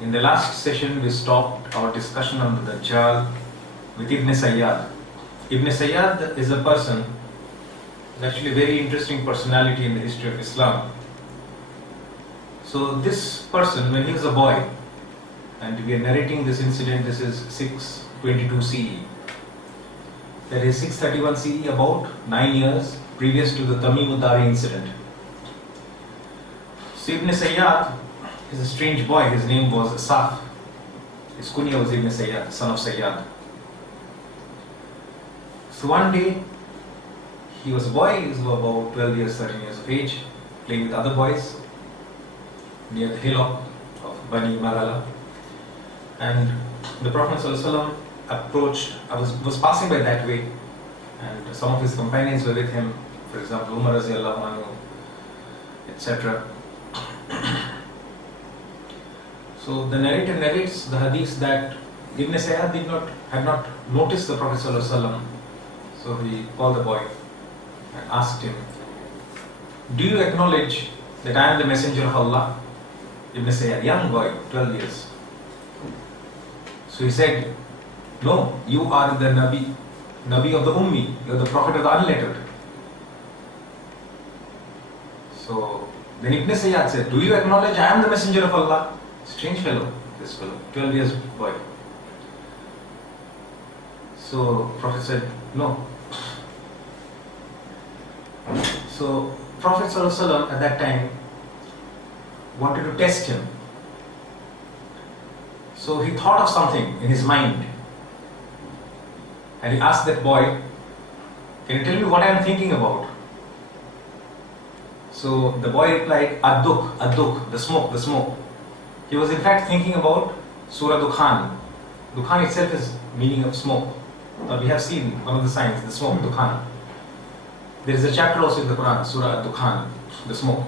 In the last session, we stopped our discussion on the Dajjal with Ibn Sayyad. Ibn Sayyad is a person, actually a very interesting personality in the history of Islam. So this person, when he was a boy, and we are narrating this incident, this is 622 CE. That is 631 CE, about 9 years previous to the Tamim Dari incident. So Ibn Sayyad is a strange boy. His name was Asaf. His kunya was Ibn Sayyad, son of Sayyad. So one day, he was a boy, he was about 12 years, 13 years of age, playing with other boys near the hillock of Bani Malala. And the Prophet ﷺ approached, was passing by that way, and some of his companions were with him, for example, Umar Raziyallahu Anhu, etc. So the narrator narrates the hadith that Ibn Sayyad had not noticed the Prophet ﷺ. So he called the boy and asked him, "Do you acknowledge that I am the messenger of Allah?" Ibn Sayyad, young boy, 12 years. So he said, "No, you are the Nabi of the Ummi, you are the Prophet of the unlettered." So then Ibn Sayyad said, "Do you acknowledge I am the messenger of Allah?" Strange fellow, this fellow, 12 years boy. So Prophet said, "No." So Prophet ﷺ at that time wanted to test him. So he thought of something in his mind, and he asked that boy, "Can you tell me what I am thinking about?" So the boy replied, "Ad-duk, ad-duk, the smoke, the smoke." He was in fact thinking about Surah Dukhan. Dukhan itself is meaning of smoke. Now we have seen one of the signs, the smoke, Dukhan. There is a chapter also in the Quran, Surah Dukhan, the smoke.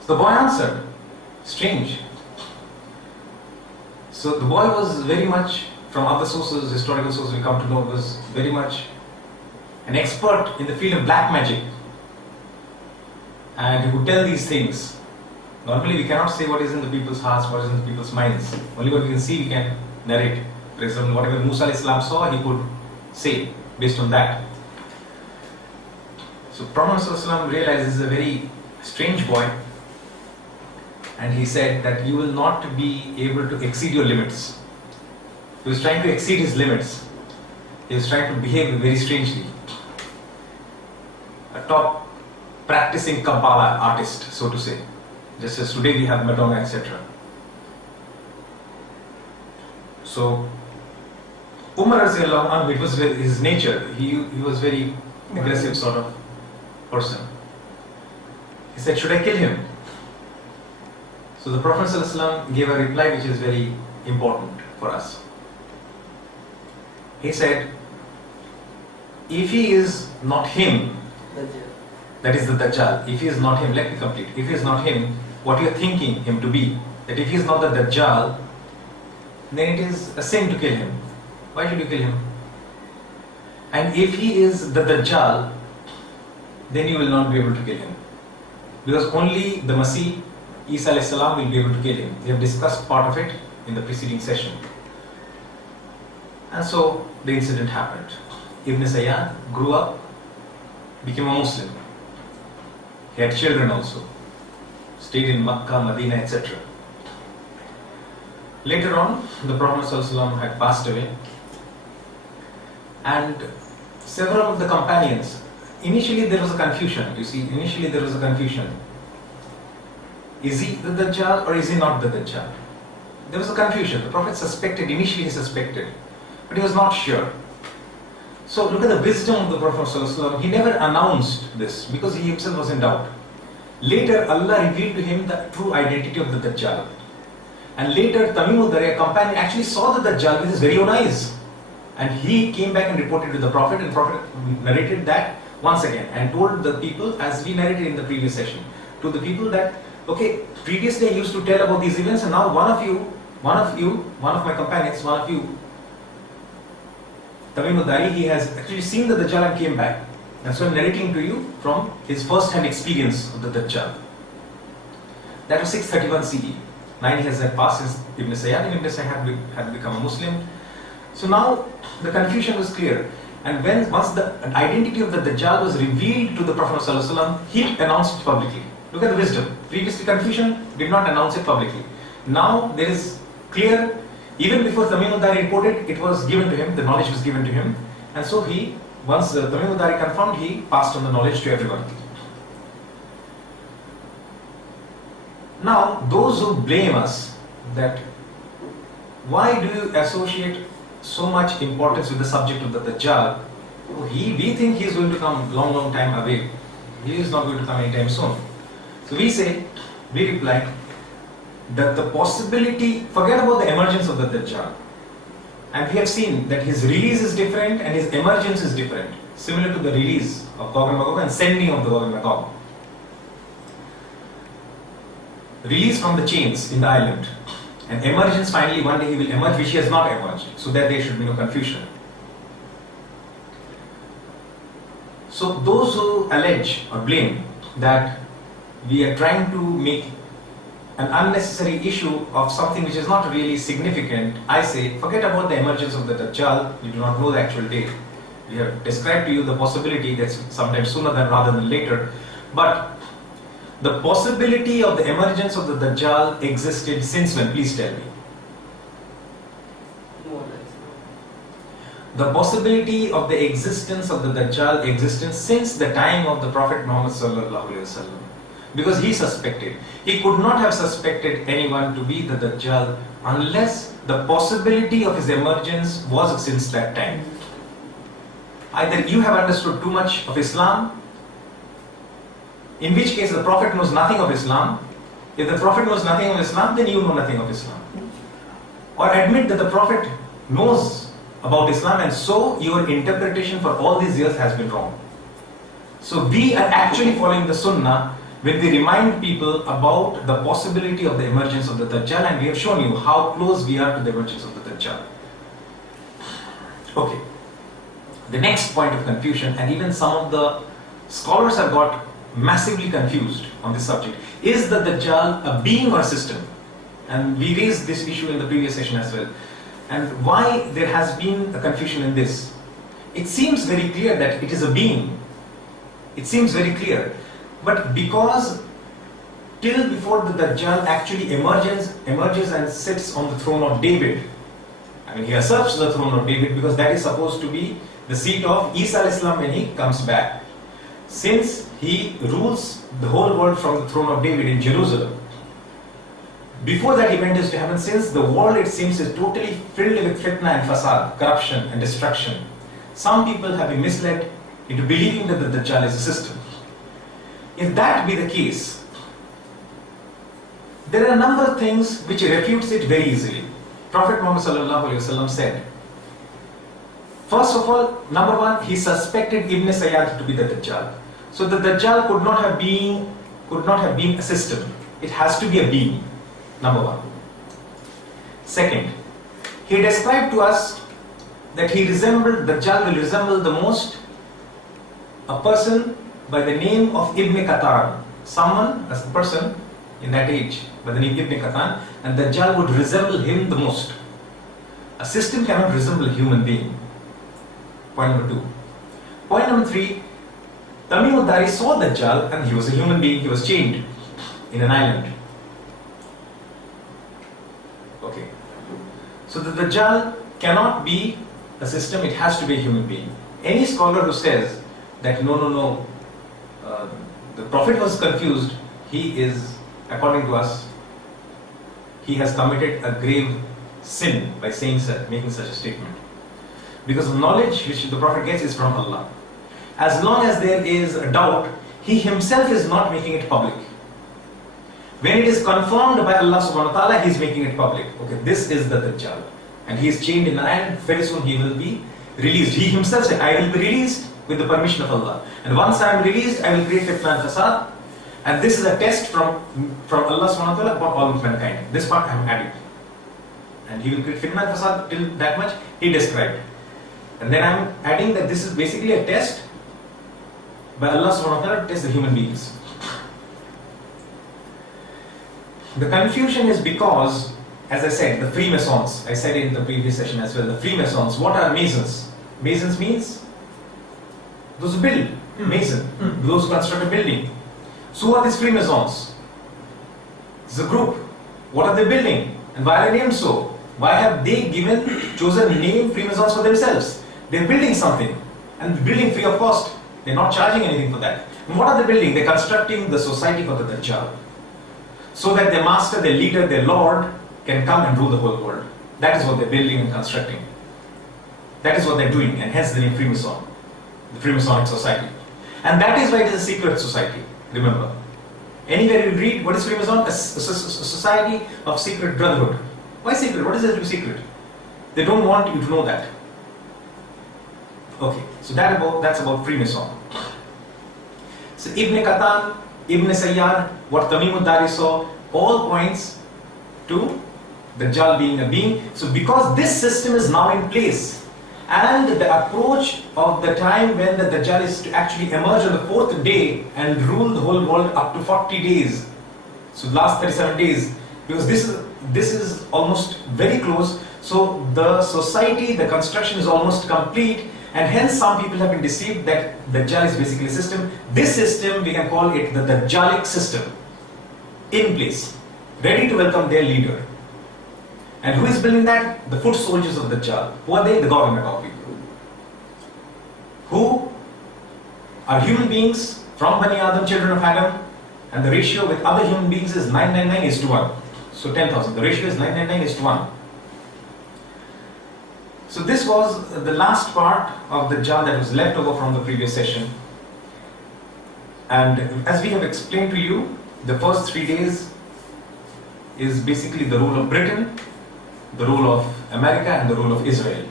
So the boy answered, strange. So the boy was very much, from other sources, historical sources we come to know, was very much an expert in the field of black magic. And he would tell these things. Normally we cannot say what is in the people's hearts, what is in the people's minds. Only what we can see we can narrate. For example, whatever Musa al-Islam saw, he could say based on that. So Prophet ﷺ realized this is a very strange boy, and he said that you will not be able to exceed your limits. He was trying to exceed his limits. He was trying to behave very strangely. A top practicing Kabbalah artist, so to say. Just as today we have Madonna, etc. So Umar Raziyallahu Anhu, it was his nature. He was very aggressive sort of person. He said, "Should I kill him?" So the Prophet ﷺ gave a reply which is very important for us. He said, "If he is not him," that is the Dajjal, "if he is not him," let me complete. "If he is not him, what you are thinking him to be, that if he is not the Dajjal, then it is a sin to kill him. Why should you kill him? And if he is the Dajjal, then you will not be able to kill him. Because only the Masih, Isa alayhi salam, will be able to kill him." We have discussed part of it in the preceding session. And so the incident happened. Ibn Sayyad grew up, became a Muslim. He had children also. Stayed in Makkah, Medina, etc. Later on, the Prophet ﷺ had passed away, and several of the companions, initially there was a confusion. You see, initially there was a confusion. Is he the Dajjal or is he not the Dajjal? There was a confusion. The Prophet suspected, initially he suspected, but he was not sure. So look at the wisdom of the Prophet ﷺ. He never announced this because he himself was in doubt. Later Allah revealed to him the true identity of the Dajjal. And later Tamim ad-Dari, a companion, actually saw the Dajjal with his very own eyes. And he came back and reported to the Prophet, and the Prophet narrated that once again and told the people, as we narrated in the previous session, to the people that, okay, previously I used to tell about these events, and now one of my companions, one of you, Tamim ad-Dari, he has actually seen the Dajjal and came back. And so I'm narrating to you from his first-hand experience of the Dajjal. That was 631 CE. 9 years had passed since Ibn Sayyad, and Ibn Sayyad had become a Muslim. So now the confusion was clear. And once the identity of the Dajjal was revealed to the Prophet ﷺ, he announced it publicly. Look at the wisdom. Previously confusion, did not announce it publicly. Now there is clear, even before Tamim al-Dari reported, it was given to him, the knowledge was given to him. And so once Tamim al-Dari confirmed, he passed on the knowledge to everyone. Now, those who blame us that why do you associate so much importance with the subject of the Dajjal? We think he is going to come long time away. He is not going to come anytime soon. So we reply that the possibility, forget about the emergence of the Dajjal. And we have seen that his release is different and his emergence is different, similar to the release of Gog and Magog and sending of the Gog and Magog. Release from the chains in the island, and emergence, finally one day he will emerge, which he has not emerged, so that there should be no confusion. So those who allege or blame that we are trying to make an unnecessary issue of something which is not really significant, I say, forget about the emergence of the Dajjal. You do not know the actual date. We have described to you the possibility that's sometimes sooner than rather than later, but the possibility of the emergence of the Dajjal existed since when? Please tell me. The possibility of the existence of the Dajjal existed since the time of the Prophet Muhammad sallallahu alaihi wasallam. Because he suspected. He could not have suspected anyone to be the Dajjal unless the possibility of his emergence was since that time. Either you have understood too much of Islam, in which case the Prophet knows nothing of Islam. If the Prophet knows nothing of Islam, then you know nothing of Islam. Or admit that the Prophet knows about Islam and so your interpretation for all these years has been wrong. So we are actually following the Sunnah when we remind people about the possibility of the emergence of the Dajjal, and we have shown you how close we are to the emergence of the Dajjal. Okay. The next point of confusion, and even some of the scholars have got massively confused on this subject, is the Dajjal a being or a system? And we raised this issue in the previous session as well. And why there has been a confusion in this? It seems very clear that it is a being. It seems very clear. But because till before the Dajjal actually emerges and sits on the throne of David, I mean he usurps the throne of David because that is supposed to be the seat of Isa al-Islam when he comes back. Since he rules the whole world from the throne of David in Jerusalem, before that event is to happen, since the world it seems is totally filled with fitna and fasad, corruption and destruction, some people have been misled into believing that the Dajjal is a system. If that be the case, there are a number of things which refutes it very easily. Prophet Muhammad ﷺ said, first of all, number one, he suspected Ibn Sayyad to be the Dajjal. So the Dajjal could not have been a system. It has to be a being. Number one. Second, he described to us that Dajjal will resemble the most a person by the name of Ibn Qatan. Someone, as a person in that age, by the name Ibn Qatan, and Dajjal would resemble him the most. A system cannot resemble a human being. Point number two. Point number three, Tamim al-Dari saw Dajjal and he was a human being, he was chained in an island. Okay. So the Dajjal cannot be a system, it has to be a human being. Any scholar who says that no, the Prophet was confused, he is, according to us, he has committed a grave sin by making such a statement. Because the knowledge which the Prophet gets is from Allah. As long as there is a doubt, he himself is not making it public. When it is confirmed by Allah subhanahu wa ta'ala, he is making it public. Okay, this is the Dajjal. And he is chained in an island, very soon he will be released. He himself said, I will be released with the permission of Allah. And once I am released, I will create fitna and fasad. And this is a test from Allah subhanahu wa ta'ala upon all of mankind. This part I am adding. And he will create fitna and fasad till that much he described. And then I am adding that this is basically a test by Allah subhanahu wa ta'ala to test the human beings. The confusion is because, as I said, the Freemasons, I said in the previous session as well, the Freemasons, what are Masons? Masons means those who build, Mason, those who construct a building. So who are these Freemasons? It's a group. What are they building? And why are they named so? Why have they chosen name Freemasons for themselves? They're building something, and building free of cost. They're not charging anything for that. And what are they building? They're constructing the society for the Dajjal, so that their master, their leader, their lord can come and rule the whole world. That is what they're building and constructing. That is what they're doing, and hence the name Freemason, the Freemasonic society. And that is why it is a secret society, remember. Anywhere you read, what is Freemason? A society of secret brotherhood. Why secret? What is there to be secret? They don't want you to know that. Okay, so that's about Freemason. So Ibn Qatan, Ibn Sayyar, what Tamim ad-Dari saw, all points to Dajjal being a being. So because this system is now in place, and the approach of the time when the Dajjal is to actually emerge on the 4th day and rule the whole world up to 40 days, so last 37 days, because this is almost very close, so the society, the construction is almost complete, and hence some people have been deceived that Dajjal is basically a system. This system, we can call it the Dajjalic system, in place, ready to welcome their leader. And who is building that? The foot soldiers of Dajjal. Who are they? The government of people. Who are human beings from Bani Adam, children of Adam, and the ratio with other human beings is 999:1. So 10,000. The ratio is 999:1. So this was the last part of Dajjal that was left over from the previous session. And as we have explained to you, the first 3 days is basically the rule of Britain, the rule of America, and the rule of Israel.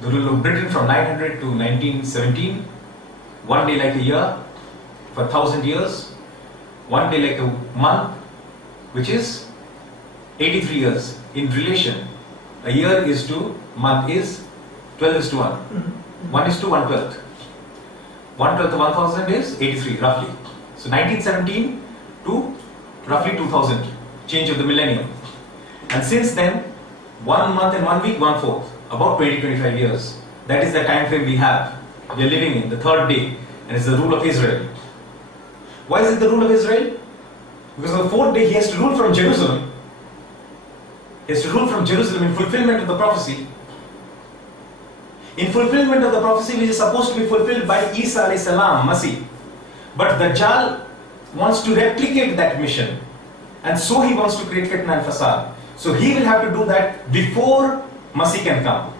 The rule of Britain from 900 to 1917, 1 day like a year for 1,000 years, 1 day like a month, which is 83 years. In relation, a year is to month is 12:1. 1 is to 1/12. 1/12 of 1,000 is 83 roughly. So 1917 to roughly 2000, change of the millennium. And since then, 1 month and 1 week, 1/4, about 20-25 years. That is the time frame we have. We are living in the 3rd day, and it's the rule of Israel. Why is it the rule of Israel? Because on the 4th day he has to rule from Jerusalem. He has to rule from Jerusalem in fulfillment of the prophecy. In fulfillment of the prophecy which is supposed to be fulfilled by Isa alayhi salam, Masih. But Dajjal wants to replicate that mission, and so he wants to create fitna and fasad. So he will have to do that before Masih can come.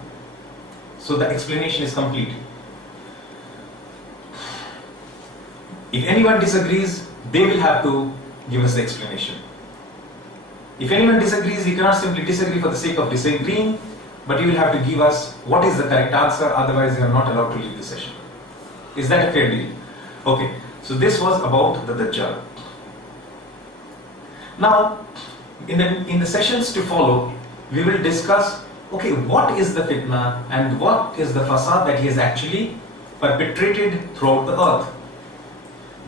So the explanation is complete. If anyone disagrees, they will have to give us the explanation. If anyone disagrees, we cannot simply disagree for the sake of disagreeing, but you will have to give us what is the correct answer, otherwise you are not allowed to leave the session. Is that a fair deal? Okay, so this was about the Dajjal. Now, in the sessions to follow, we will discuss, okay, what is the fitna and what is the fasad that he has actually perpetrated throughout the earth.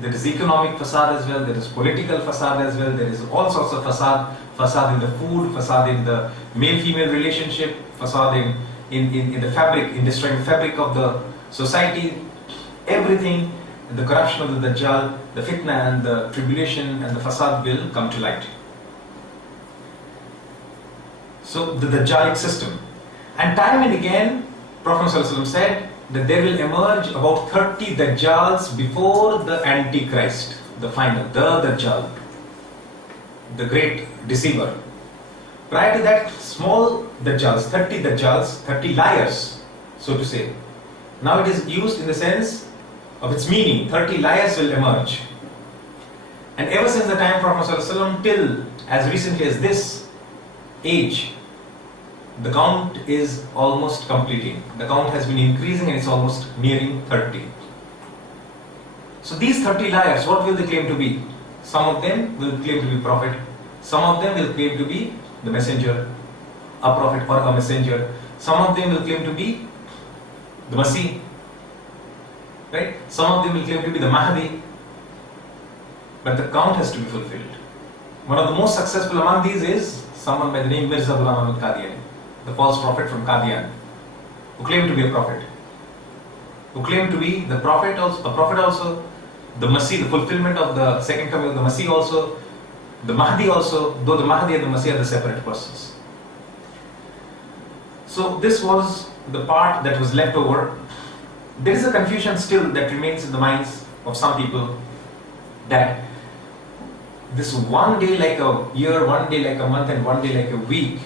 There is economic fasad as well, there is political fasad as well, there is all sorts of fasad. Fasad in the food, fasad in the male-female relationship, fasad in the fabric, in destroying the fabric of the society, everything, the corruption of the Dajjal, the fitna and the tribulation and the fasad will come to light. So the Dajjalic system. And time and again, Prophet ﷺ said that there will emerge about 30 Dajjals before the Antichrist, the final, the Dajjal, the great deceiver. Prior to that, small Dajjals, 30 liars, so to say. Now it is used in the sense of its meaning, 30 liars will emerge. And ever since the time of Prophet ﷺ till as recently as this age, the count is almost completing. The count has been increasing and it's almost nearing 30. So these 30 liars, what will they claim to be? Some of them will claim to be prophet. Some of them will claim to be the messenger, a prophet or a messenger. Some of them will claim to be the Masih. Right? Some of them will claim to be the Mahdi. But the count has to be fulfilled. One of the most successful among these is someone by the name Mirza Ghulam Ahmad Qadiani, the false prophet from Qadian, who claimed to be a prophet, who claimed to be the prophet also, a prophet also, the Masih, the fulfillment of the second coming of the Masih also, the Mahdi also, though the Mahdi and the Masih are the separate persons. So this was the part that was left over. There is a confusion still that remains in the minds of some people, that this one day like a year, one day like a month, and one day like a week,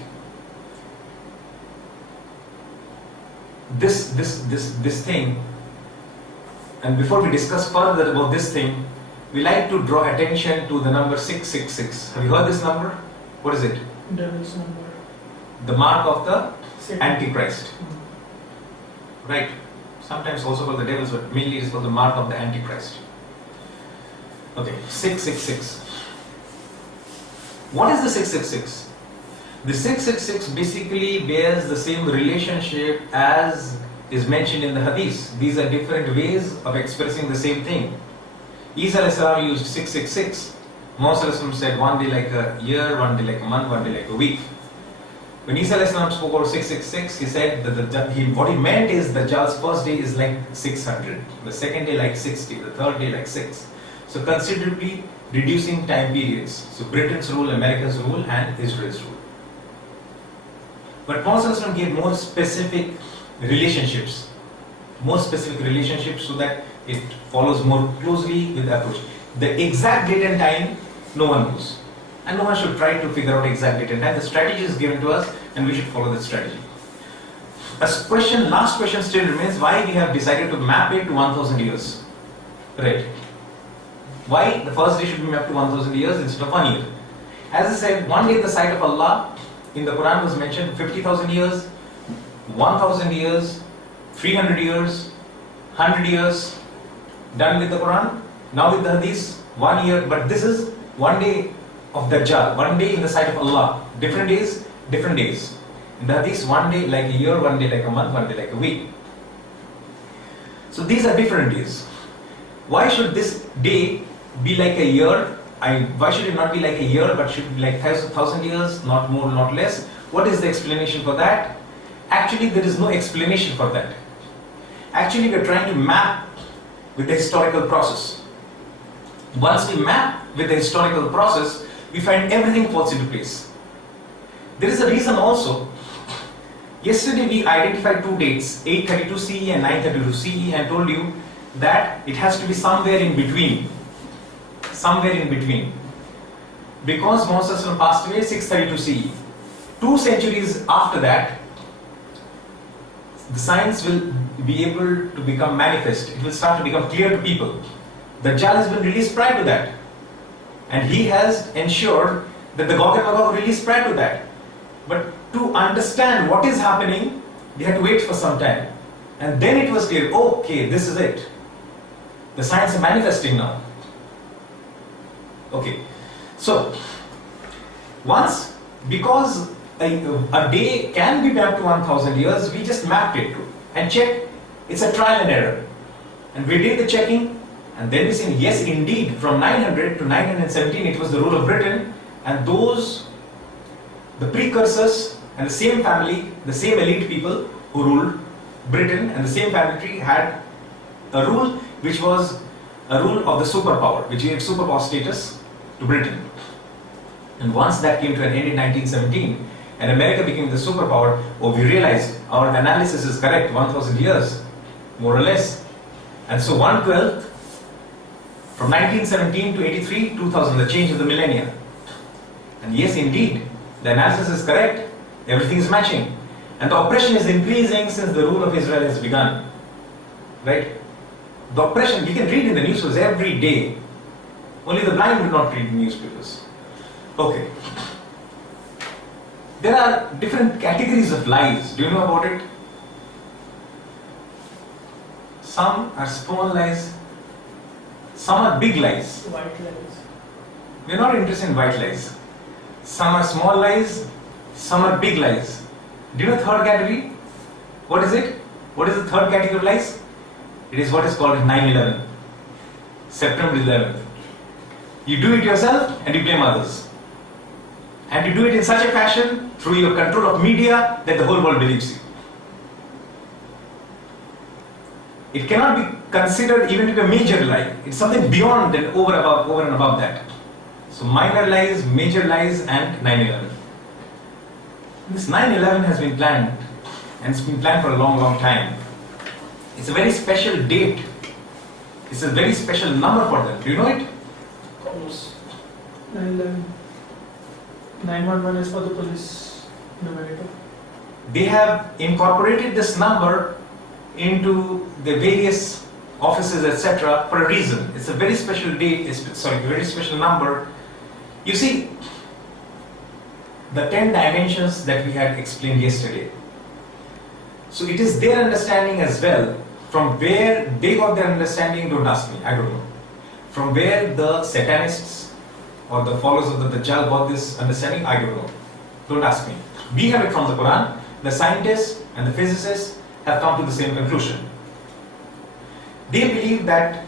this thing. And before we discuss further about this thing, we like to draw attention to the number 666. Have you heard this number? What is it? Devil's number. The mark of the Satan. Antichrist. Right? Sometimes also called the devil's, but mainly it is called the mark of the Antichrist. Okay, 666. What is the 666? The 666 basically bears the same relationship as is mentioned in the hadith. These are different ways of expressing the same thing. Isa alayhi salam used 666. Muhammad said one day like a year, one day like a month, one day like a week. When Isa alayhi salam spoke about 666, he said that what he meant is the Dajjal's first day is like 600, the second day like 60, the third day like 6. So considerably reducing time periods. So Britain's rule, America's rule, and Israel's rule. But Muhammad gave more specific relationships so that it follows more closely with the approach. The exact date and time, no one knows. And no one should try to figure out exact date and time. The strategy is given to us and we should follow the strategy. Last question still remains, why we have decided to map it to 1000 years. Right. Why the first day should be mapped to 1000 years instead of 1 year. As I said, one day at the sight of Allah in the Quran was mentioned 50,000 years, 1000 years, 300 years, 100 years, done with the Quran. Now with the Hadith, 1 year, but this is one day of Dajjal, one day in the sight of Allah. Different days, different days. In the Hadith, one day like a year, one day like a month, one day like a week. So these are different days. Why should this day be like a year? Why should it not be like a year, but should be like 1000 years, not more, not less? What is the explanation for that? Actually, there is no explanation for that. Actually, we are trying to map with the historical process. Once we map with the historical process, we find everything falls into place. There is a reason also. Yesterday we identified two dates, 832 CE and 932 CE, and told you that it has to be somewhere in between. Somewhere in between. Because Muhammad passed away 632 CE. 2 centuries after that, the science will be able to become manifest. It will start to become clear to people. Dajjal has been released prior to that. And he has ensured that the Gog and Magog released prior to that. But to understand what is happening, they had to wait for some time. And then it was clear, okay, this is it. The science is manifesting now. Okay. So, once, because a day can be mapped to 1000 years, we just mapped it and checked. It's a trial and error. And we did the checking, and then we said, yes, indeed, from 900 to 917, it was the rule of Britain, and those, the precursors and the same family, the same elite people who ruled Britain, and the same family tree had a rule which was a rule of the superpower, which gave superpower status to Britain. And once that came to an end in 1917, and America became the superpower, we realized our analysis is correct, 1000 years, more or less. And so 1/12, from 1917 to 83, 2000, the change of the millennia. And yes, indeed, the analysis is correct, everything is matching. And the oppression is increasing since the rule of Israel has begun. Right? The oppression, you can read in the newspapers every day. Only the blind will not read newspapers. Okay. There are different categories of lies. Do you know about it? Some are small lies, some are big lies. White lies. We are not interested in white lies. Some are small lies, some are big lies. Do you know the third category? What is it? What is the third category of lies? It is what is called 9/11, September 11th. You do it yourself and you blame others. And you do it in such a fashion, through your control of media, that the whole world believes you. It cannot be considered even to be a major lie. It's something beyond and over and above that. So minor lies, major lies, and 9/11. This 9/11 has been planned, and it's been planned for a long, long time. It's a very special date. It's a very special number for them. Do you know it? Of course. 9/11. 911 is for the police in America. They have incorporated this number into the various offices, etc., for a reason. It's a very special date, a very special number. You see, the 10 dimensions that we had explained yesterday. So it is their understanding as well. From where they got their understanding, don't ask me, I don't know. From where the Satanists or the followers of the Dajjal got this understanding, I don't know. Don't ask me. We have it from the Quran. The scientists and the physicists have come to the same conclusion. They believe that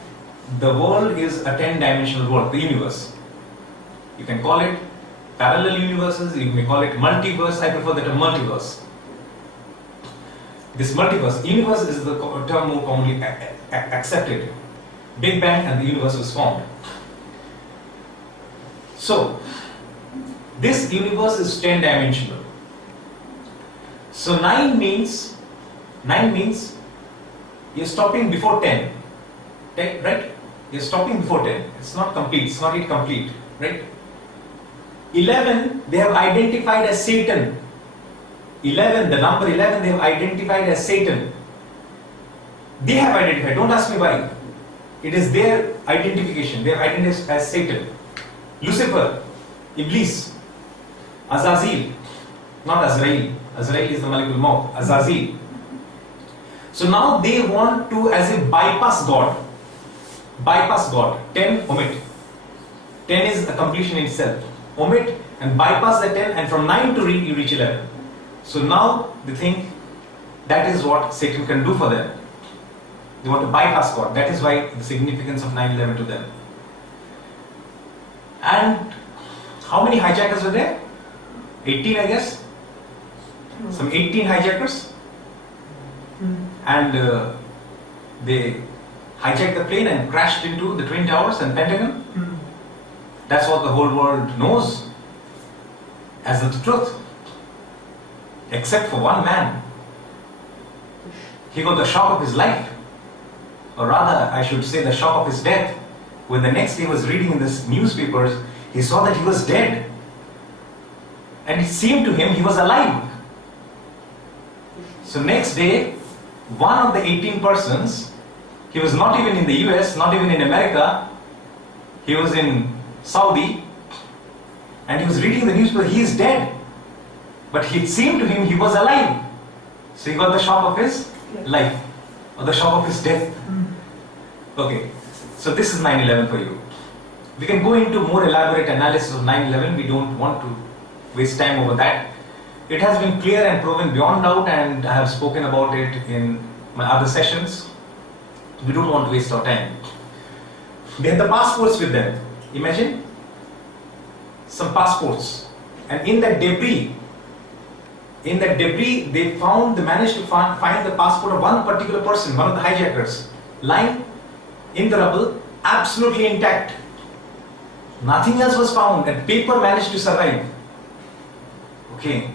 the world is a 10-dimensional world, the universe. You can call it parallel universes, you may call it multiverse. I prefer the term multiverse. This multiverse, universe is the term more commonly accepted. Big Bang and the universe was formed. So, this universe is 10-dimensional. So 9 means you're stopping before 10. Right? You're stopping before 10. It's not complete, it's not yet complete. Right? 11, they have identified as Satan. 11, the number 11, they have identified as Satan. They have identified, don't ask me why. It is their identification. They have identified as Satan. Lucifer, Iblis, Azazel, not Azrael. Azrael is the Malikul Maut, Azazel. So now they want to, as if bypass God. Bypass God. 10, omit. 10 is a completion in itself. Omit and bypass the 10, and from 9 to you reach 11. So now they think that is what Satan can do for them. They want to bypass God. That is why the significance of 9/11 to them. And how many hijackers were there? 18, I guess. Some 18 hijackers. And they hijacked the plane and crashed into the Twin Towers and Pentagon. That's what the whole world knows as the truth. Except for one man. He got the shock of his life. Or rather, I should say the shock of his death. When the next day he was reading in the newspapers, he saw that he was dead. And it seemed to him he was alive. So next day, one of the 18 persons, he was not even in the US, not even in America, he was in Saudi, and he was reading the newspaper, he is dead. But it seemed to him he was alive. So he got the shock of his life, or the shock of his death. Okay, so this is 9/11 for you. We can go into more elaborate analysis of 9/11, we don't want to waste time over that. It has been clear and proven beyond doubt, and I have spoken about it in my other sessions. We don't want to waste our time. They had the passports with them. Imagine some passports, and in that debris, they managed to find the passport of one particular person, one of the hijackers, lying in the rubble, absolutely intact. Nothing else was found, and paper managed to survive. Okay.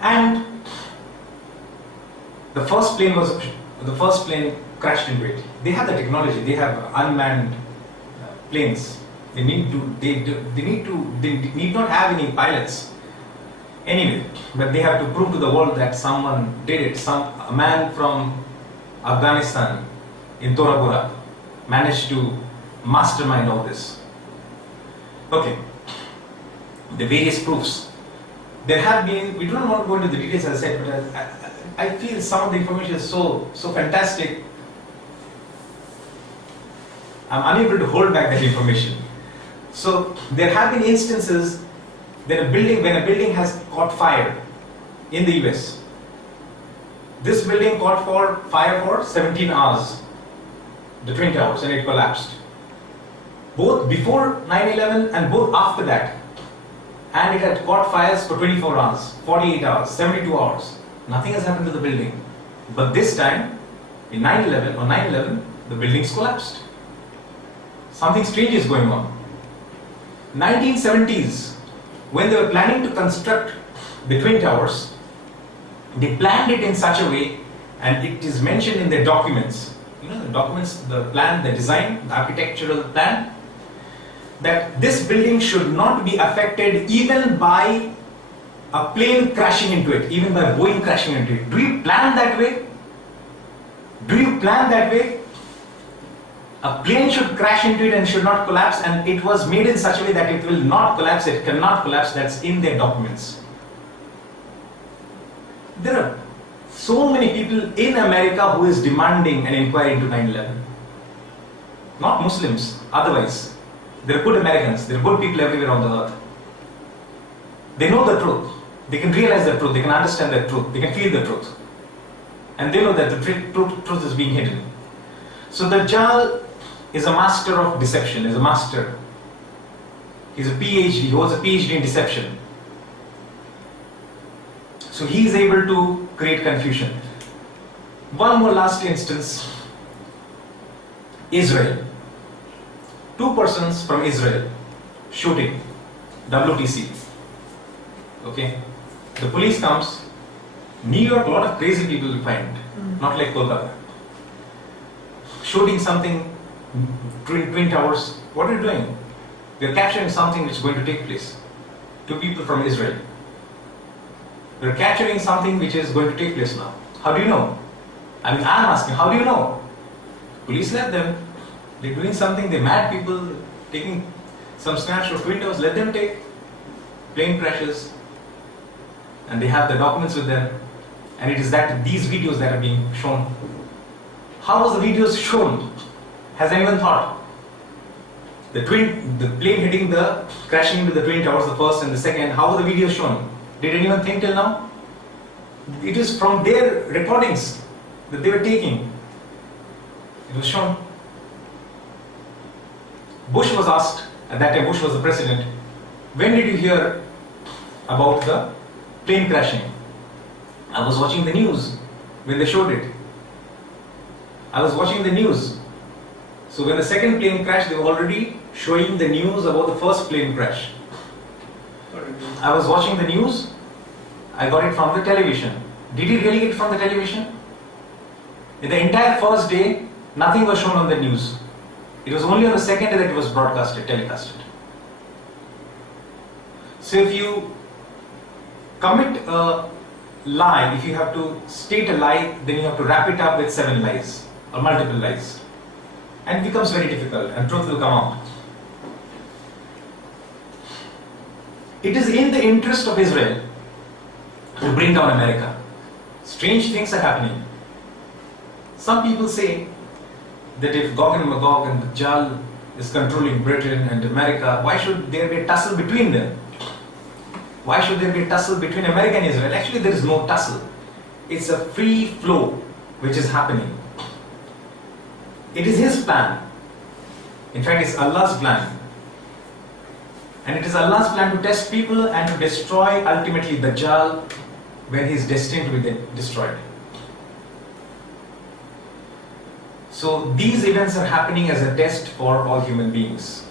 And the first plane crashed into it. They have the technology. They have unmanned planes. They need not have any pilots. Anyway, but they have to prove to the world that someone did it. A man from Afghanistan in Tora Bora managed to mastermind all this. Okay. The various proofs. There have been, we don't want to go into the details as I said, but I feel some of the information is so fantastic. I'm unable to hold back that information. So there have been instances that when a building has caught fire in the US. This building caught fire for 17 hours, the Twin Towers, and it collapsed. both before 9/11 and both after that. And it had caught fires for 24 hours, 48 hours, 72 hours. Nothing has happened to the building. But this time, in 9/11, the buildings collapsed. Something strange is going on. 1970s, when they were planning to construct the Twin Towers, they planned it in such a way, and it is mentioned in their documents. You know, the documents, the plan, the design, the architectural plan, that this building should not be affected even by a plane crashing into it, even by Boeing crashing into it. Do you plan that way? Do you plan that way? A plane should crash into it and should not collapse, and it was made in such a way that it will not collapse, it cannot collapse. That's in their documents. There are so many people in America who is demanding an inquiry into 9/11. Not Muslims, otherwise. They're good Americans, they're good people everywhere on the earth. They know the truth, they can realize the truth, they can understand the truth, they can feel the truth. And they know that the truth is being hidden. So Dajjal is a master of deception, is a master. He's a PhD, he holds a PhD in deception. So he is able to create confusion. One more last instance. Israel. Two persons from Israel shooting, WTC. Okay, the police comes. New York, a lot of crazy people you find, not like Kolkata. Shooting something, twin towers. What are you doing? They're capturing something which is going to take place. Two people from Israel. They're capturing something which is going to take place now. How do you know? I mean, I'm asking, how do you know? Police let them. They're doing something, they're mad people, taking some snaps of Twin Towers, let them take. Plane crashes, and they have the documents with them, and it is that these videos that are being shown. How was the videos shown? Has anyone thought? The plane hitting crashing into the Twin Towers, the first and the second, how were the videos shown? Did anyone think till now? It is from their recordings that they were taking. It was shown. Bush was asked, at that time Bush was the president, when did you hear about the plane crashing? I was watching the news when they showed it. I was watching the news. So when the second plane crashed, they were already showing the news about the first plane crash. I was watching the news, I got it from the television. Did he really get it from the television? In the entire first day, nothing was shown on the news. It was only on the second day that it was broadcasted, telecasted. So if you commit a lie, if you have to state a lie, then you have to wrap it up with 7 lies or multiple lies. And it becomes very difficult and truth will come out. It is in the interest of Israel to bring down America. Strange things are happening. Some people say that if Gog and Magog and Dajjal is controlling Britain and America, why should there be a tussle between them? Why should there be a tussle between America and Israel? Actually, there is no tussle. It's a free flow which is happening. It is His plan. In fact, it's Allah's plan. And it is Allah's plan to test people and to destroy ultimately Dajjal when he is destined to be destroyed. So these events are happening as a test for all human beings.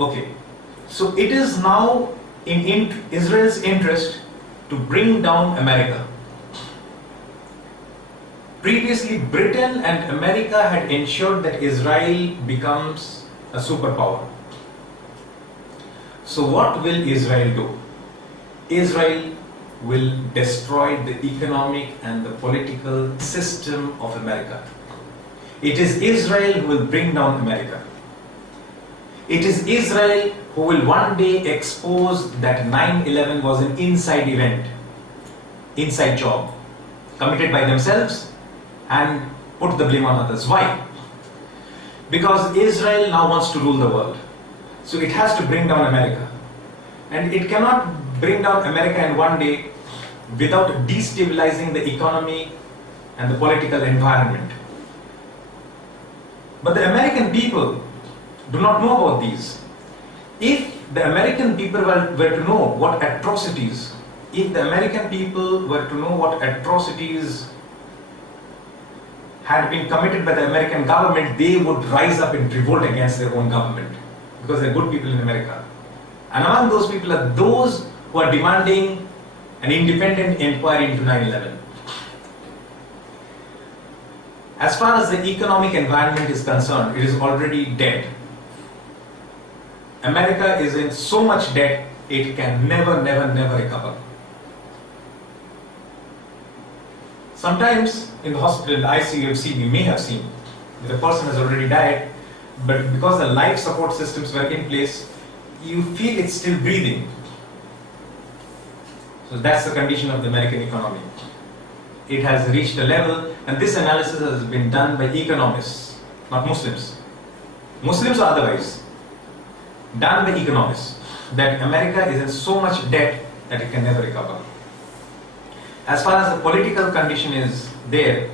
Okay, so it is now in Israel's interest to bring down America. Previously, Britain and America had ensured that Israel becomes a superpower. So what will Israel do? Israel will destroy the economic and the political system of America. It is Israel who will bring down America. It is Israel who will one day expose that 9/11 was an inside event, inside job, committed by themselves and put the blame on others. Why? Because Israel now wants to rule the world. So it has to bring down America. And it cannot bring down America in one day without destabilizing the economy and the political environment. But the American people do not know about these. If the American people were to know what atrocities, if the American people were to know what atrocities had been committed by the American government, they would rise up in revolt against their own government, because they're good people in America. And among those people are those who are demanding an independent inquiry into 9/11. As far as the economic environment is concerned, it is already dead. America is in so much debt, it can never recover. Sometimes in the hospital, in the ICU, we may have seen that a person has already died, but because the life support systems were in place, you feel it's still breathing. So that's the condition of the American economy. It has reached a level, and this analysis has been done by economists, not Muslims. Muslims or otherwise, done by economists, that America is in so much debt that it can never recover. As far as the political condition is there,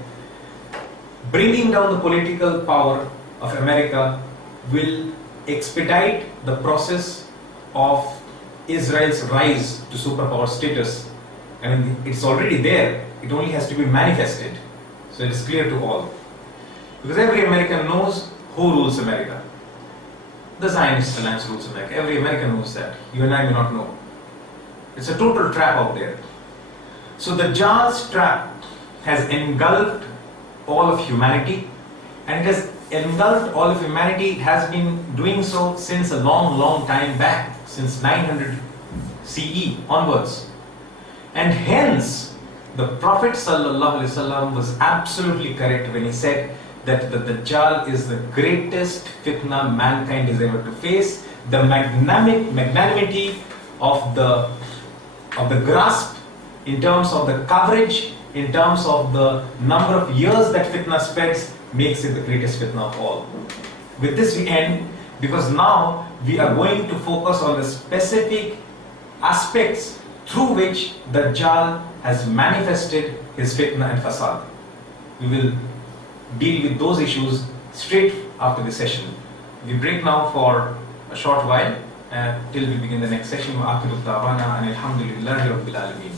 bringing down the political power of America will expedite the process of Israel's rise to superpower status. I mean, it's already there, it only has to be manifested. So it is clear to all. Because every American knows who rules America. The Zionist Alliance rules America. Every American knows that. You and I may not know. It's a total trap out there. So the Jaws trap has engulfed all of humanity, and it has engulfed all of humanity. It has been doing so since a long time back, since 900 CE onwards. And hence, the Prophet ﷺ was absolutely correct when he said that the Dajjal is the greatest fitna mankind is ever to face. The magnanimity of the grasp, in terms of the coverage, in terms of the number of years that fitna spreads, makes it the greatest fitna of all. With this we end, because now we are going to focus on the specific aspects through which Dajjal has manifested his fitna and fasad. We will deal with those issues straight after this session. We break now for a short while till we begin the next session. Wa akhiru da'wana and alhamdulillahi rabbil alamin.